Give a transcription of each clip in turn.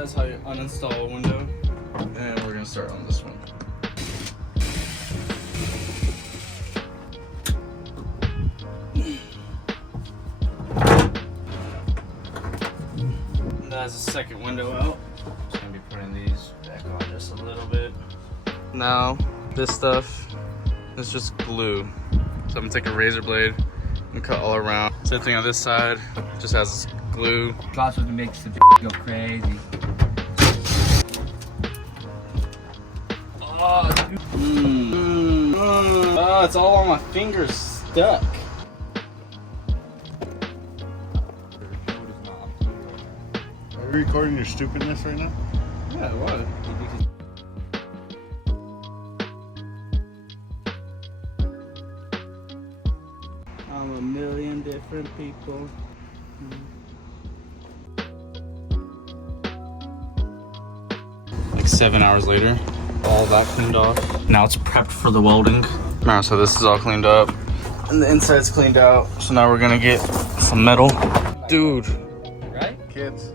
That's how you uninstall a window. And we're gonna start on this one. That's the second window out. Just gonna be putting these back on just a little bit. Now, this stuff is just glue. So I'm gonna take a razor blade and cut all around. Same thing on this side, just has glue. That's what makes the go crazy. Oh, it's all on my fingers stuck. Are you recording your stupidness right now? Yeah, what? I'm a million different people. Like 7 hours later, all that cleaned off. Now it's prepped for the welding. Alright, so this is all cleaned up. And the inside's cleaned out. So now we're gonna get some metal. Dude. Right? Kids.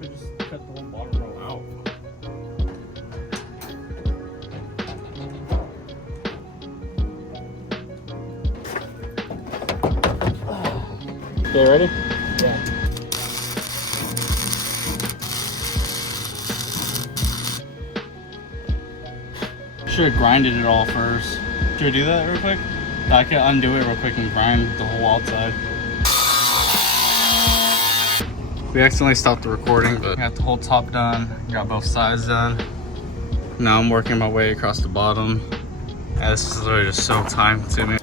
We just cut the whole bottom row out. Okay, ready? Yeah. Should have grinded it all first. Should we do that real quick? I can undo it real quick and grind the whole outside. We accidentally stopped the recording, but got the whole top done, got both sides done. Now I'm working my way across the bottom. Yeah, this is literally just so time consuming.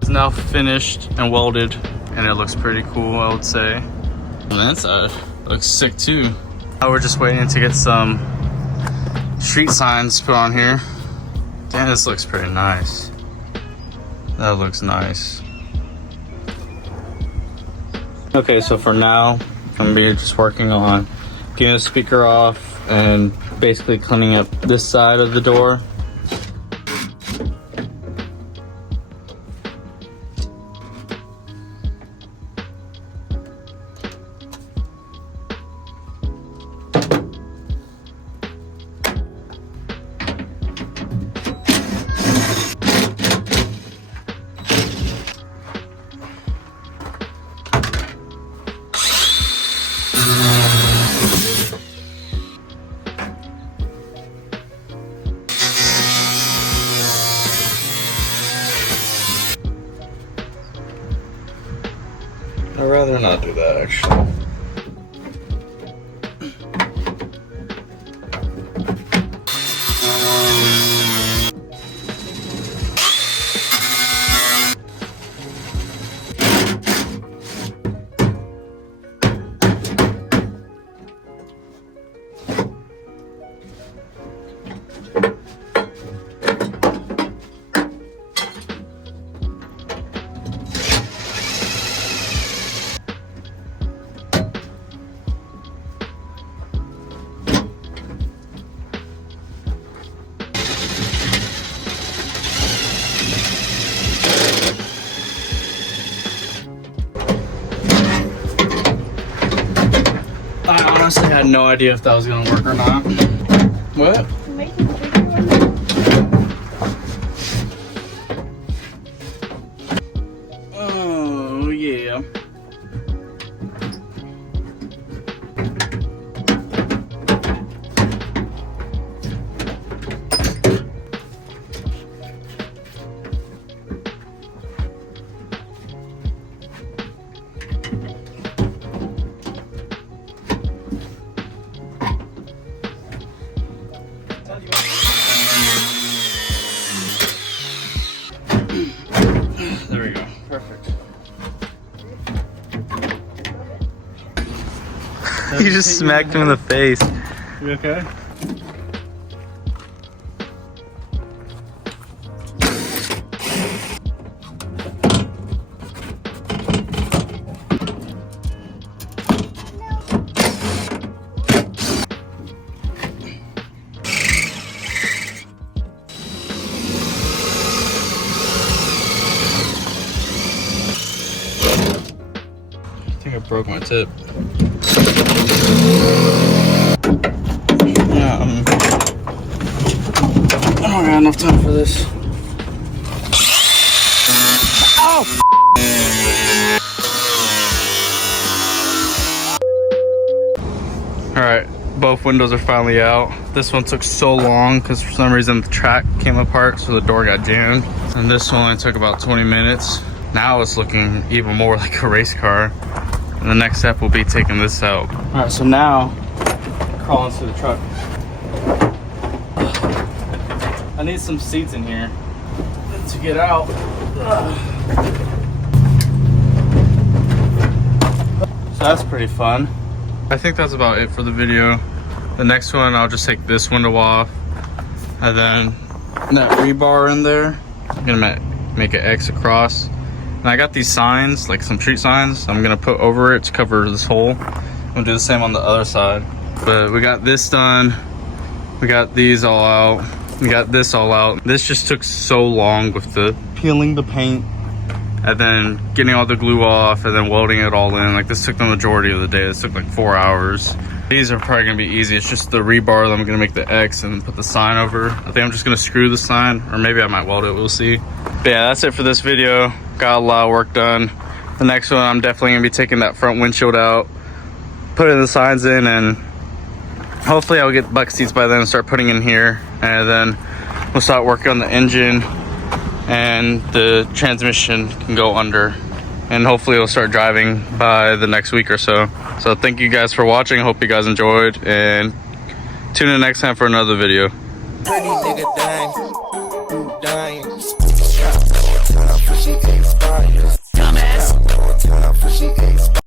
It's now finished and welded, and it looks pretty cool, I would say. On the inside, looks sick too. Now we're just waiting to get some street signs put on here. Damn, this looks pretty nice. That looks nice. Okay, so for now, I'm gonna be just working on getting the speaker off and basically cleaning up this side of the door. I'd rather not do that, actually. I honestly had no idea if that was gonna work or not. What? Oh, yeah. There we go. Perfect. You just smacked him in the face. You okay? broke my tip. Yeah, I don't got enough time for this. Oh! Alright, both windows are finally out. This one took so long because for some reason the track came apart, so the door got jammed. And this one only took about 20 minutes. Now it's looking even more like a race car. And the next step will be taking this out. Alright, so now, crawl into the truck. I need some seats in here to get out. So that's pretty fun. I think that's about it for the video. The next one, I'll just take this window off. And then that rebar in there, I'm gonna make an X across. And I got these signs, like some street signs, I'm gonna put over it to cover this hole. I'm gonna do the same on the other side. But we got this done. We got these all out. We got this all out. This just took so long with the peeling the paint and then getting all the glue off and then welding it all in. Like this took the majority of the day. This took like 4 hours. These are probably gonna be easy. It's just the rebar that I'm gonna make the X and put the sign over. I think I'm just gonna screw the sign, or maybe I might weld it, we'll see. But yeah, that's it for this video. Got a lot of work done. The next one, I'm definitely gonna be taking that front windshield out, putting the signs in, and hopefully I'll get buck seats by then and start putting in here. And then we'll start working on the engine and the transmission can go under. And hopefully it'll start driving by the next week or so. So thank you guys for watching. Hope you guys enjoyed, and tune in next time for another video. Pretty nigga dying, dying. Time for she ain't fire. Dumbass. Time for she ain't